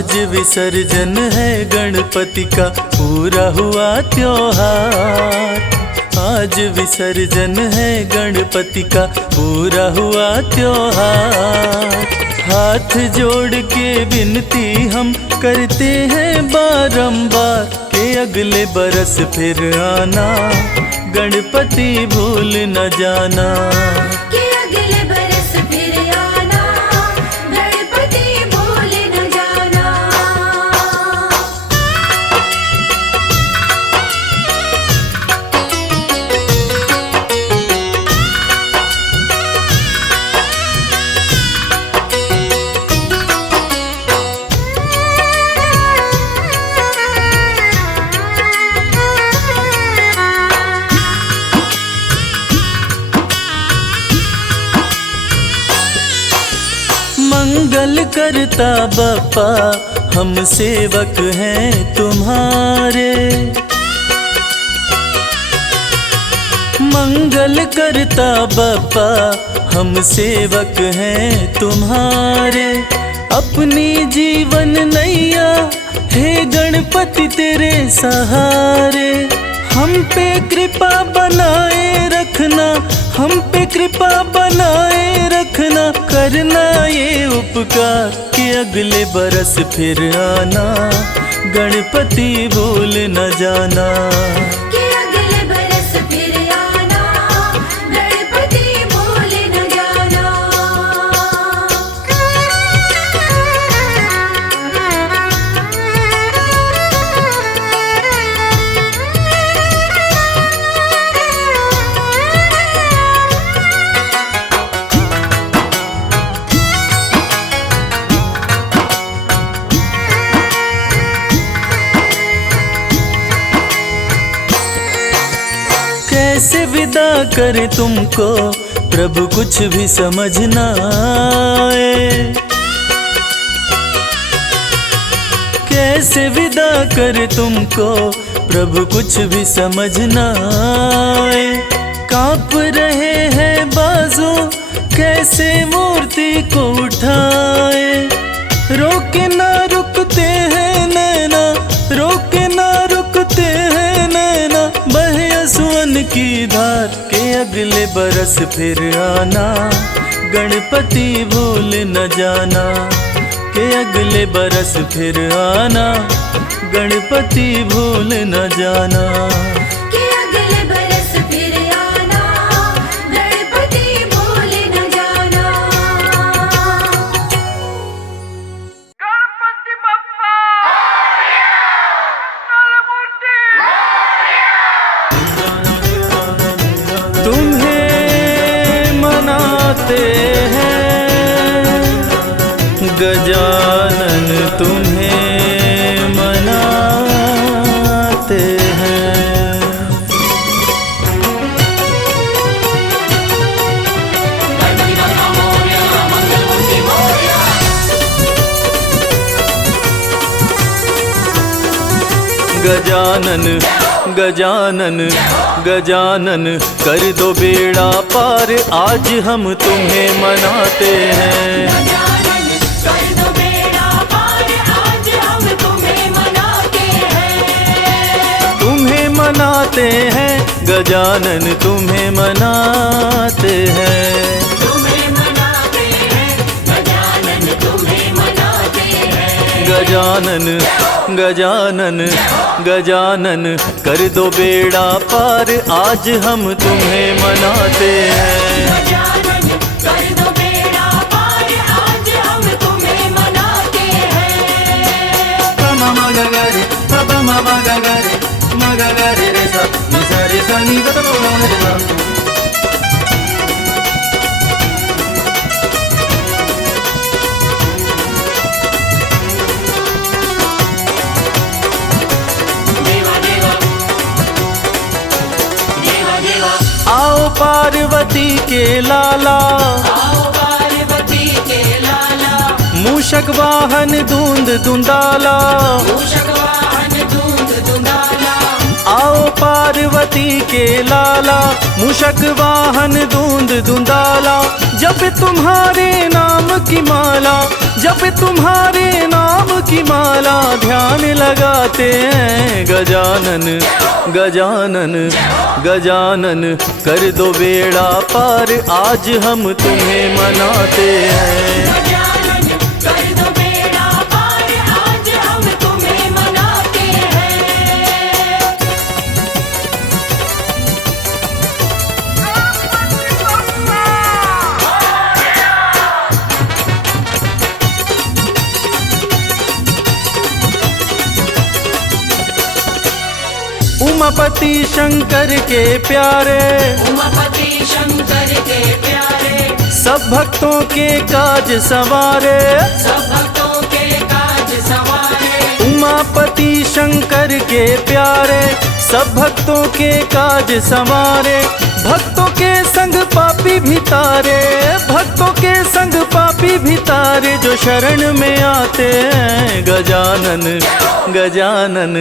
आज विसर्जन है गणपति का, पूरा हुआ त्योहार। आज विसर्जन है गणपति का, पूरा हुआ त्योहार। हाथ जोड़ के विनती हम करते हैं बारंबार कि अगले बरस फिर आना, गणपति भूल न जाना। कि अगले बरस फिर आना, गणपति भूल न जाना। मंगल करता बप्पा हम सेवक हैं तुम्हारे। मंगल करता बप्पा हम सेवक हैं तुम्हारे। अपनी जीवन नैया हे गणपति तेरे सहारे। हम पे कृपा बनाए रखना, हम पे कृपा बनाए रखना। करना ये उपकार कि अगले बरस फिर आना, गणपति भूल न जाना। कि अगले बरस फिर आना, गणपति भूल न जाना। कैसे विदा करे तुमको प्रभु कुछ भी समझ ना आए। कैसे विदा करे तुमको प्रभु कुछ भी समझ ना आए। कांप रहे हैं बाजू कैसे मूर्ति को उठाए। रोके ना रुकते हैं नैना, रोके ना रुकते हैं नैना। बहे आंसुओं की धार के अगले बरस फिर आना, गणपति भूल न जाना। के अगले बरस फिर आना, गणपति भूल न जाना। कि अगले बरस फिर आना, गणपति भूल न जाना। गणपति बप्पा मूर्ति। तुम्हें मनाते हैं गजानन, तुम्हें मनाते हैं। गजानन गजानन गजानन कर दो बेड़ा पार, आज हम तुम्हें मनाते हैं। गजानन कर दो बेड़ा पार, आज हम तुम्हें मनाते हैं। तुम्हें मनाते हैं गजानन, तुम्हें मनाते हैं। तुम्हें मनाते हैं गजानन, तुम्हें मनाते हैं। गजानन गजानन गजानन कर दो बेड़ा पार, आज हम तुम्हें मनाते हैं। गजानन कर दो बेड़ा पार, आज हम तुम्हें मनाते हैं। मगरे मगरे मगरे रे सा नि सा रे सा नि गा मा रे सा। आओ पार्वती के लाला, आओ पार्वती के लाला। मूषक वाहन धूंध धुंधाला। मूषक वाहन धूंध धुंधाला। आओ पार्वती के लाला, मूषक वाहन धूंध धुंधाला। जब तुम्हारे नाम की माला, जब तुम्हारे नाम की माला ध्यान लगाते हैं गजानन गजानन गजानन। कर दो बेड़ा पार आज हम तुम्हें मनाते हैं। गजानन कर दो बेड़ा पार आज हम तुम्हें मनाते हैं। उमापति शंकर के प्यारे, उमापति शंकर के प्यारे, सब भक्तों के काज संवारे। सब भक्तों के काज संवारे। उमापति शंकर के प्यारे, सब भक्तों के काज संवारे। भक्तों के संग पापी भी तारे, भक्तों के संग पापी भी तारे, जो शरण में आते हैं गजानन गजानन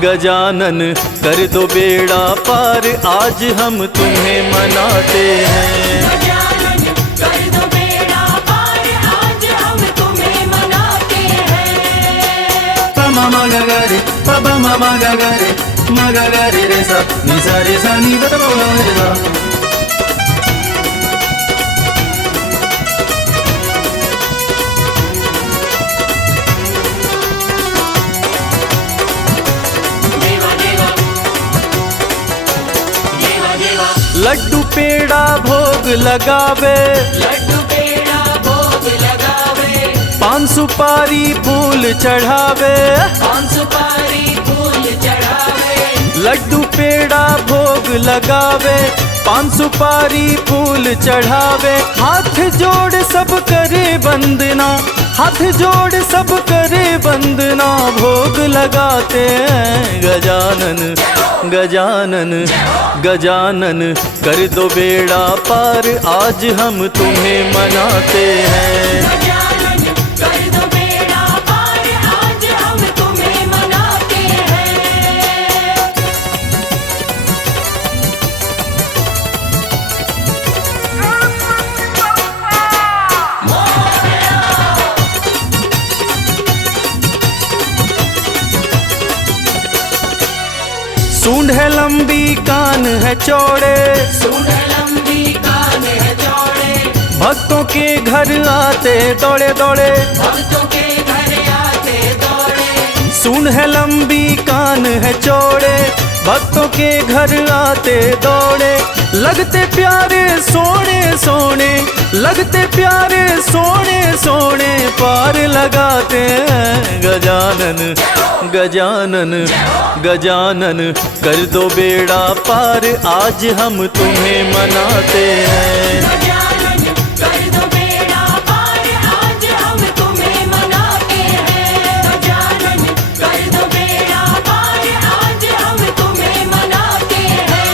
गजानन। कर दो बेड़ा पार आज हम तुम्हें मनाते हैं। गजानन कर दो बेड़ा पार आज हम तुम्हें मनाते हैं। पमा मगा रे पमा मगा रे मगा रे सा नि सा रे सा नि ग रे सा। देवा देवा देवा देवा, लड्डू पेड़ा भोग लगावे, लड्डू पेड़ा भोग लगावे। पान सुपारी फूल चढ़ावे। पान सुपारी फूल चढ़ावे। लड्डू पेड़ा भोग लगावे, पान सुपारी फूल चढ़ावे। हाथ जोड़ सब करे वंदना, हाथ जोड़ सब करे वंदना। भोग लगाते हैं गजानन गजानन गजानन। कर दो बेड़ा पार आज हम तुम्हें मनाते हैं। गजानन कर दो बेड़ा पार आज हम तुम्हें मनाते हैं। सूंड है लंबी कान है चौड़े, सूंड लंबी कान है चौड़े। भक्तों के घर आते दौड़े दौड़े। भक्तों के घर आते दौड़े। सूंड है लंबी कान है चौड़े, भक्तों के घर आते दौड़े। लगते प्यारे सोने सोने, लगते प्यारे सोने सोने। पार लगाते हैं गजानन गजानन गजानन। कर दो बेड़ा पार आज हम तुम्हें मनाते हैं। गजानन कर दो बेड़ा पार आज हम तुम्हें मनाते हैं। गजानन कर दो बेड़ा पार आज हम तुम्हें मनाते हैं।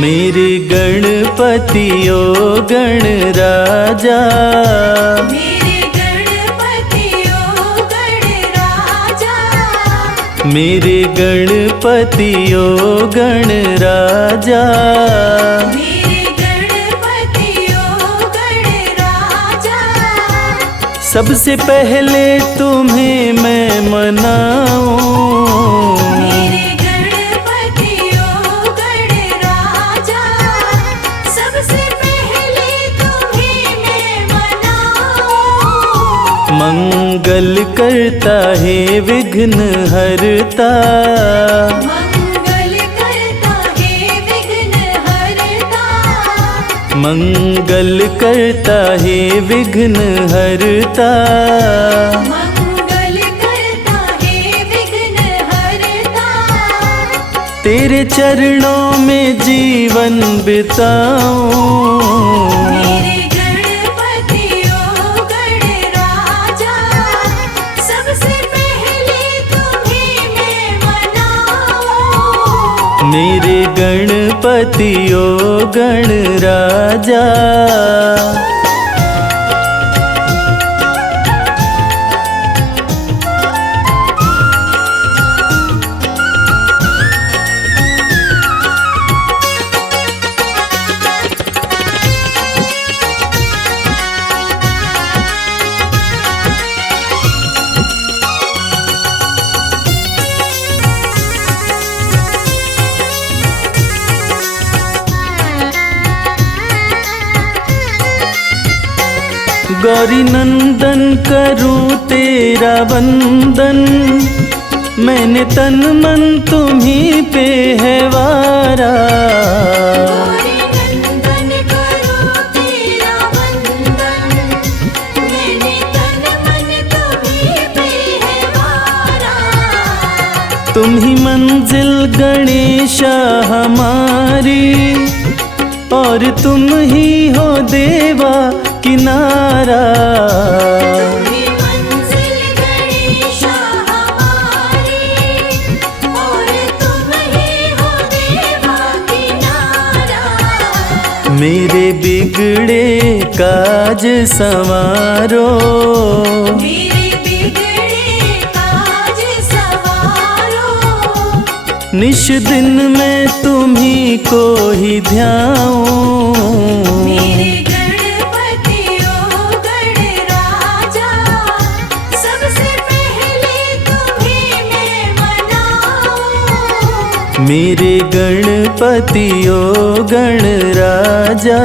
मेरे गणपति ओ गण राजा, मेरे गणपति ओ गणराजा। मेरे गणपति ओ गण राजा। मेरे गणपति ओ गणराजा। सबसे पहले तुम्हें मैं मनाऊं, मेरे गणपति ओ गणराजा। सबसे पहले तुम्हें मैं मनाऊं। मंगल करता है विघ्न हरता, मंगल करता है विघ्न हरता। मंगल करता है विघ्न हरता। मंगल करता है विघ्न हरता। तेरे चरणों में जीवन बिताऊं, मेरे गणपति ओ मेरे गणपति ओ गणराजा। गौरी नंदन करूं तेरा वंदन, मैंने तन मन तुम्हीं पे है वारा। गौरी नंदन करूं तेरा वंदन, मैंने तन मन तुम्हीं पे है वारा। तुम ही मंजिल गणेशा हमारी, और तुम ही हो देवा किनारा। तुम्ही मंजिल गणेशा हमारी, और तुम ही हो देवा किनारा। मेरे बिगड़े काज संवारो, मेरे बिगड़े काज सवारो। निश दिन मैं तुम्ही को ही ध्याऊं। मेरे गणपति ओ गणराजा, सबसे पहले तुम्हें मैं मनाऊं। मेरे गणपति ओ गणराजा।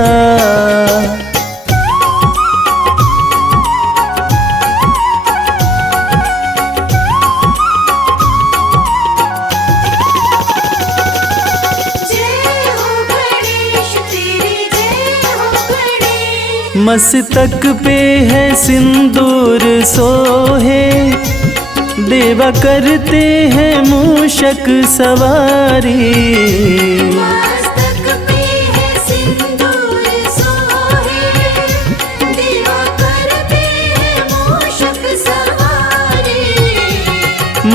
मस्तक पे है सिंदूर सोहे, देवा करते हैं मूषक सवारी। मस्तक पे है सिंदूर सोहे, देवा करते हैं मूषक सवारी।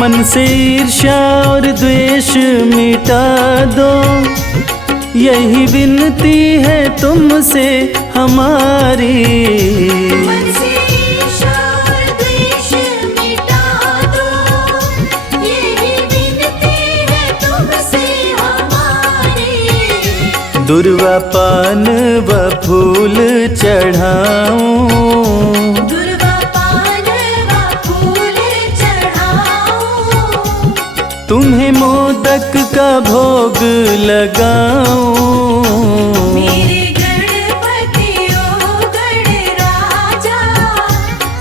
मन से ईर्ष्या और द्वेष मिटा दो, यही विनती है तुमसे हमारी। मन से ईर्ष्या और द्वेष मिटा दो, यही विनती है तुमसे हमारी। दुर्वा पान व फूल चढ़ाऊं, दुर्वा पान व फूल चढ़ाऊं। तुम्हें मोदक का भोग लगाऊं। मेरे गणपति ओ गणराजा,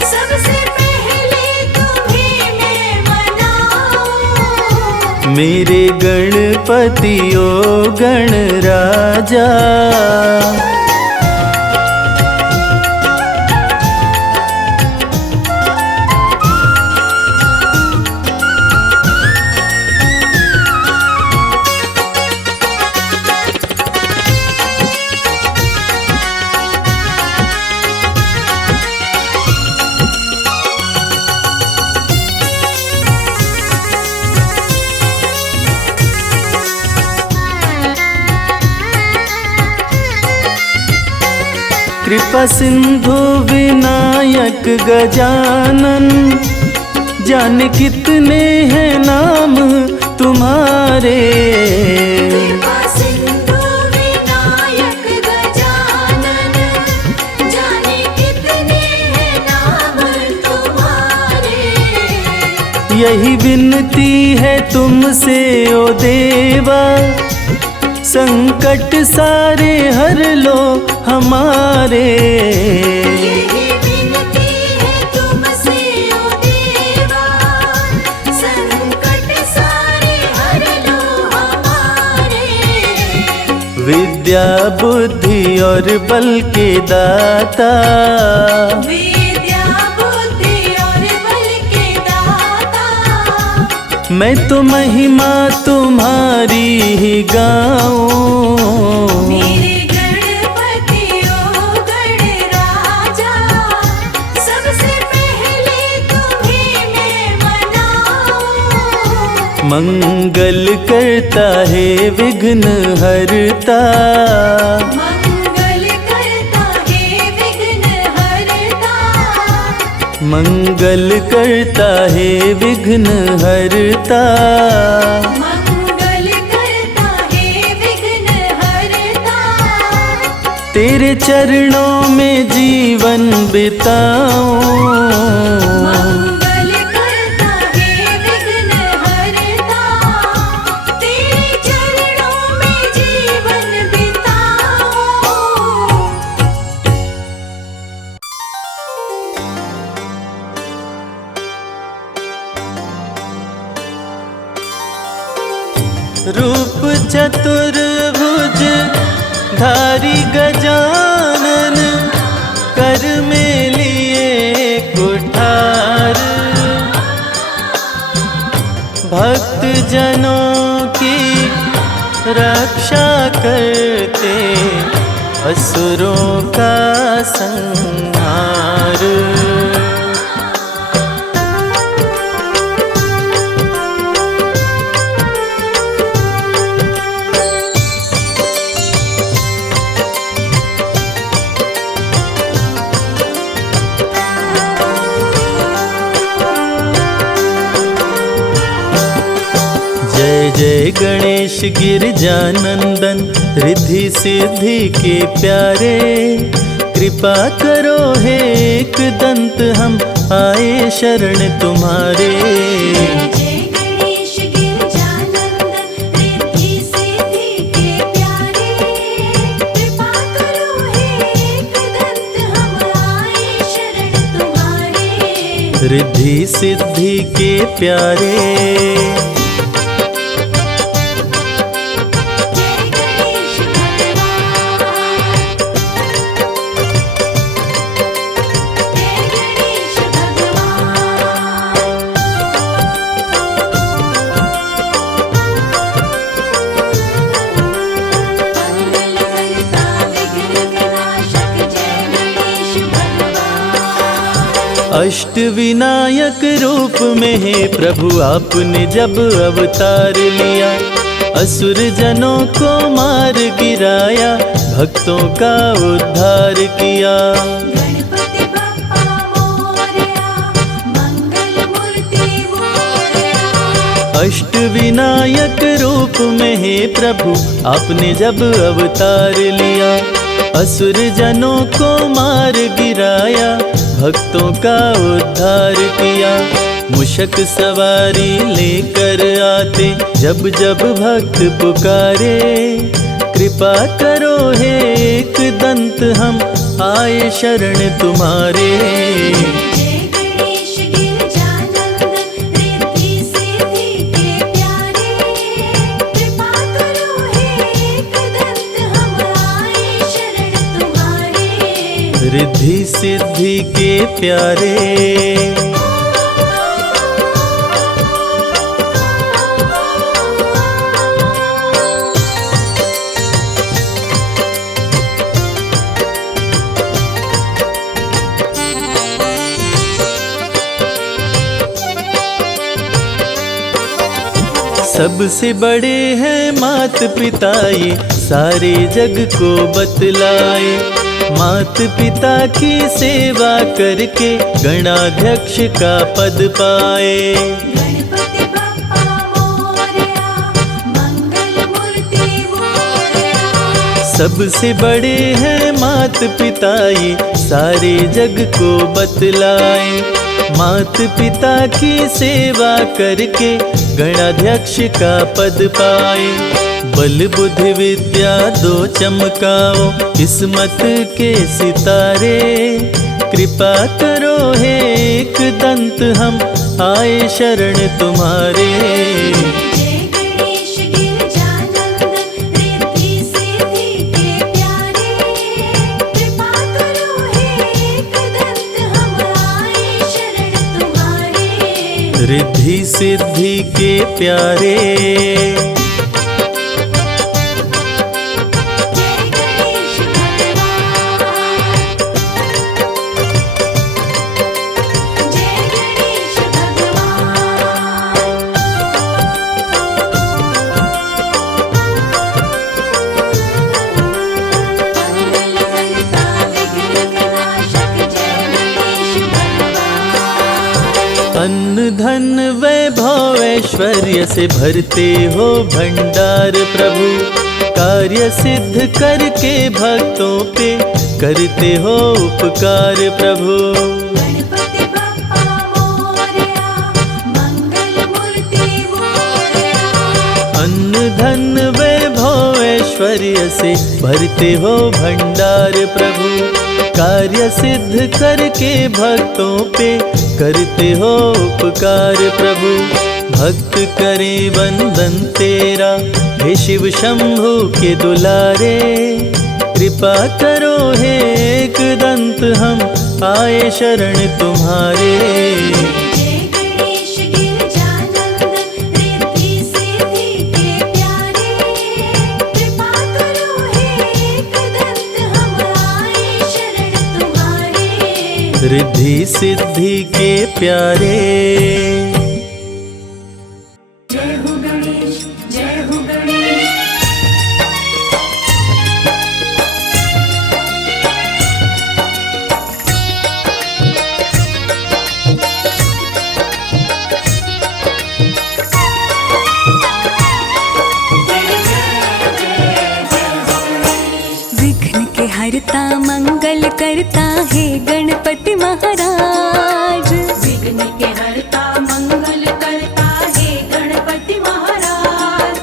सबसे पहले तुम्हें मैं मनाऊं। मेरे गणपति ओ गणराजा। कृपा सिंधु विनायक गजानन, जाने कितने हैं नाम तुम्हारे। कृपा सिंधु विनायक गजानन, जाने कितने हैं नाम तुम्हारे। यही विनती है तुमसे ओ देवा, संकट सारे हर लो हमारे। यही विनती है तुमसे ओ देवा, संकट सारे हर लो हमारे। विद्या बुद्धि और बल के दाता, विद्या बुद्धि और बल के दाता। मैं तो महिमा तुम्हारी ही गाऊं। मेरे गणपति ओ गणराजा, सबसे पहले तुम्हें मैं मनाऊं। मंगल मंगल करता है विघ्न हरता, मंगल करता है विघ्न हरता, मंगल करता है विघ्न हरता। मंगल करता है विघ्न हरता। तेरे चरणों में जीवन बिताऊं, मंगल करता है विघ्न हरता। तेरे चरणों में जीवन बिताऊं। रूप चतुर्भुज धारी गजानन, कर में लिए कुठार, भक्त जनों की रक्षा करते असुरों का संहार। जय जय गणेश गिरजानंदन, रिद्धि सिद्धि के प्यारे, कृपा करो हे एक दंत हम आए शरण तुम्हारे। जय गणेश गिरजानंदन, रिद्धि सिद्धि के प्यारे, कृपा करो हे एकदंत हम आए शरण तुम्हारे। रिद्धि सिद्धि के प्यारे, अष्ट विनायक रूप में है प्रभु आपने जब अवतार लिया, असुर जनों को मार गिराया, भक्तों का उद्धार किया। गणपति बप्पा मोरया, मंगल मूर्ति मोरया। अष्ट विनायक रूप में है प्रभु आपने जब अवतार लिया, असुर जनों को मार गिराया, भक्तों का उद्धार किया। मुशक सवारी लेकर आते जब जब भक्त पुकारे, कृपा करो हे एक दंत हम आए शरण तुम्हारे। जय गणेश गिरजानंदन, रिद्धि सिद्धि के प्यारे, कृपा करो हे एकदंत हम आए शरण तुम्हारे। रिद्धि सिद्धि के प्यारे, सबसे बड़े हैं मात पिता ये सारे जग को बतलाए, मात पिता की सेवा करके गणाध्यक्ष का पद पाए। गणपति बप्पा मोरया, मंगल मूर्ति मोरया। सबसे बड़े हैं मात पिता ये सारे जग को बतलाए, मात पिता की सेवा करके गणाध्यक्ष का पद पाए। बल बुद्धि विद्या दो चमकाओ किस्मत के सितारे, कृपा करो हे एक दंत हम आए शरण तुम्हारे। जय गणेश गिरजानंदन, रिद्धि सिद्धि के प्यारे, कृपा करो हे एकदंत हम आए शरण तुम्हारे। रिद्धि सिद्धि के प्यारे, कार्य से भरते हो भंडार प्रभु। कार्य सिद्ध करके भक्तों पे करते हो उपकार प्रभु। गणपति बप्पा मोरया, मंगल मूर्ति मोरया। अन्न धन वैभव ऐश्वर्य से भरते हो भंडार प्रभु। कार्य सिद्ध करके भक्तों पे करते हो उपकार प्रभु। भक्त करे वंदन तेरा, हे शिव शंभु के दुलारे। कृपा करो हे एकदंत, हम आए शरण तुम्हारे। जय गणेश गिरजानंदन, रिद्धि सिद्धि के प्यारे। कृपा करो हे एकदंत, हम आए शरण तुम्हारे। रिद्धि सिद्धि के प्यारे। जय हो गणेश, जय हो गणेश। विघ्न के हरता मंगल करता है गणपति महाराज। विघ्न के हरता मंगल करता है गणपति महाराज।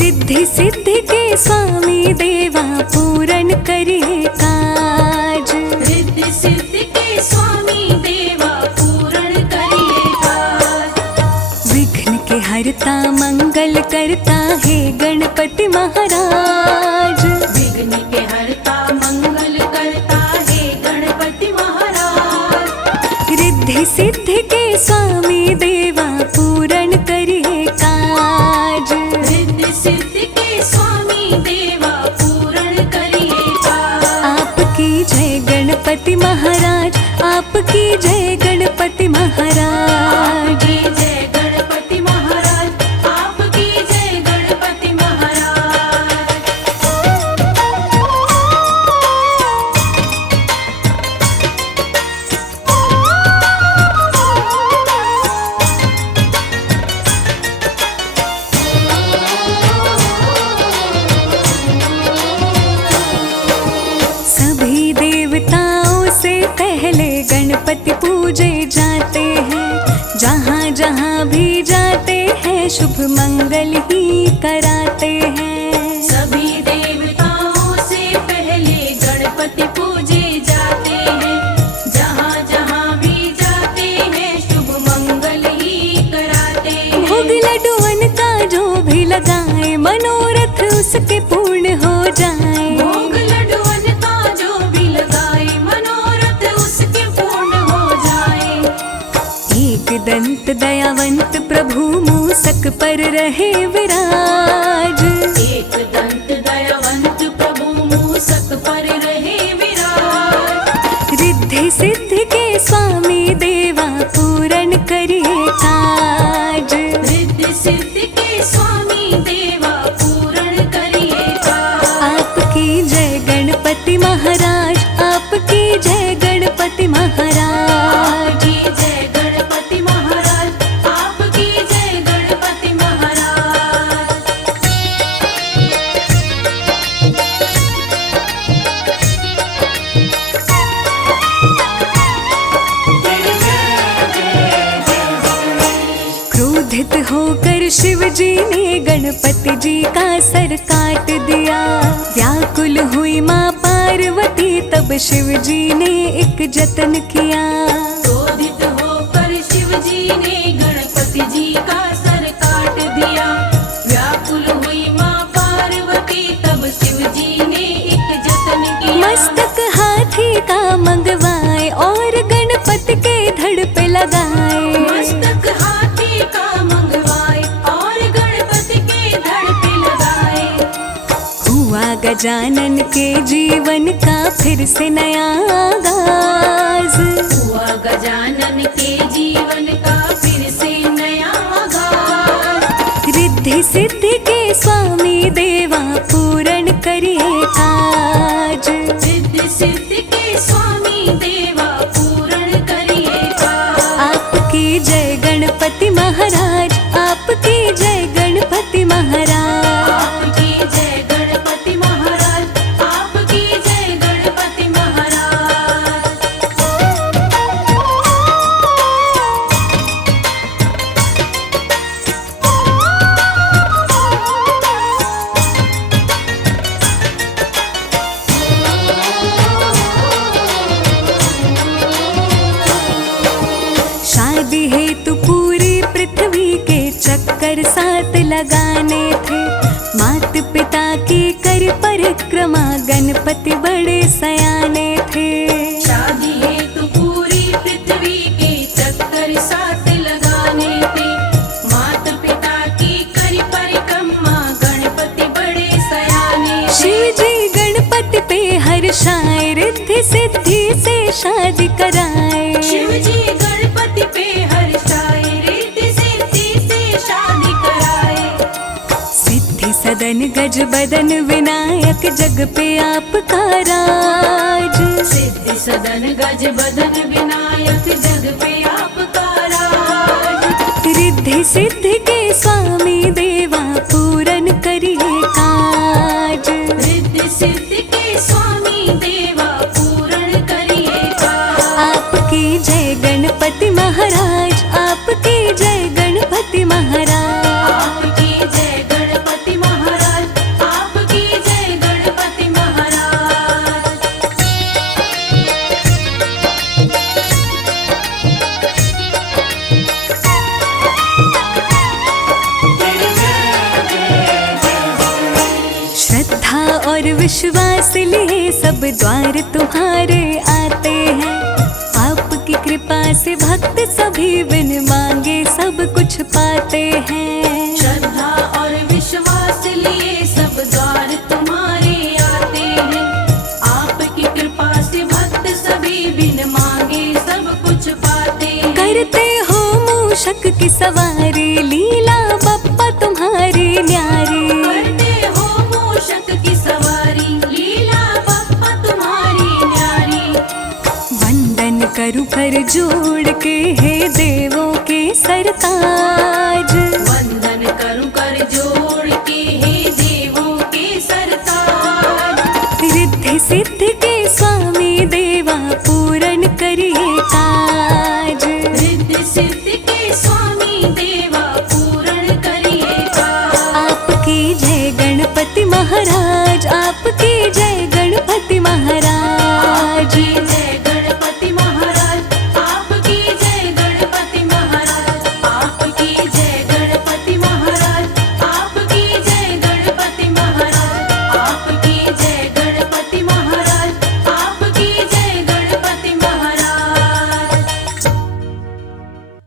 रिद्धि सिद्धि के स्वामी देवा पूरन करिए काज। रिद्धि सिद्धि के स्वामी देवा पूरन करिए काज। विघ्न के हरता मंगल करता है गणपति महाराज। विघ्न के हरता मंगल करता है गणपति महाराज। रिद्धि सिद्धि के स्वामी देवा पूरन करिए काज। रिद्धि सिद्धि के स्वामी देवा पूरन करिए काज। आपकी जय गणपति महाराज, आपकी जय गणपति महाराज। आपकी जय गणपति महाराज, आपकी जय गणपति महाराज। सभी देवताओं से पहले गणपति पूजे जाते हैं। जहाँ जहाँ भी जाते हैं शुभ मंगल ही कराते हैं। सभी देवताओं से पहले गणपति पूजे जाते हैं। जहाँ जहाँ भी जाते हैं शुभ मंगल ही कराते हैं। भोग लड्डुअन का जो भी लगाए मनोरथ उसके पूर्ण हो जाए। भोग लड्डुअन का जो भी लगाए मनोरथ उसके पूर्ण हो जाए। एक दंत दयावंत प्रभु मूसक पर रहे विराज। एक दंत दयावंत प्रभु मूसक पर रहे विराज। रिद्धि सिद्धि के स्वामी देवा पूरन करिए काज। रिद्धि सिद्धि के स्वामी देवा पूरन करिए काज। आपकी जय गणपति महाराज, आपकी जय गणपति महाराज। आपकी जय गणपति महाराज, आपकी जय गणपति महाराज। क्रोधित होकर शिव जी ने गणपति जी का सर काट दिया। व्याकुल हुई माँ पार्वती तब शिव जी ने एक जतन किया। क्रोधित होकर शिव जी ने गणपति जी का सर काट दिया। व्याकुल हुई माँ पार्वती तब शिव जी ने एक जतन किया। मस्तक हाथी का मंगवाए और गणपति के धड़ पे लगाए। मस्तक हाथी का मंगवाए और गणपति के धड़ पे लगाए। हुआ गजानन के जीवन का फिर से नया आगाज। हुआ गजानन के जीवन का फिर से नया आगाज। रिद्धि सिद्धि के स्वामी देवा पूरन करिए काज। रिद्धि सिद्धि के स्वामी देवा पूरन करिए काज। आपकी जय गणपति महाराज, आपकी जय की परिक्रमा गणपति बड़े सयाने थे। शादी हेतु पूरी पृथ्वी के चक्कर साथ लगाने थे। माता पिता की करी परिक्रमा गणपति बड़े सयाने थे। शिव जी गणपति पे हर्षाए, रिद्धि सिद्धि से शादी कराए। शिव जी गणपति पे हर्षाए, रिद्धि सिद्धि से शादी कराए। सिद्धि सदन गज बदन विनायक जग पे आपका राज। सिद्धि सदन गज बदन विनायक जग पे आपका राज। रिद्धि सिद्धि के स्वामी देवा पूरन करिए काज। रिद्धि सिद्धि के स्वामी देवा पूर्ण करिए काज। आपकी जय गणपति महाराज, आपकी जय गणपति महाराज। आपकी जय गणपति महाराज, आपकी जय गणपति महाराज। श्रद्धा और विश्वास लिए सब द्वार तुम्हारे आते हैं। आपकी कृपा से भक्त सभी बिन मांगे सब कुछ पाते हैं। श्रद्धा और विश्वास लिए सब द्वार तुम्हारे आते हैं। आपकी कृपा से भक्त सभी बिन मांगे सब कुछ पाते हैं। करते हो मूषक की सवारी, लीला बप्पा तुम्हारी न्यारी। करते हो मूषक की सवारी, लीला बप्पा तुम्हारी न्यारी। वंदन करूं कर जोड़ के हे देवों के सरताज। वंदन करूं कर जोड़ के हे देवों के सरताज। रिद्धि सिद्धि के स्वामी देवा पूरन करिए काज। रिद्धि सिद्धि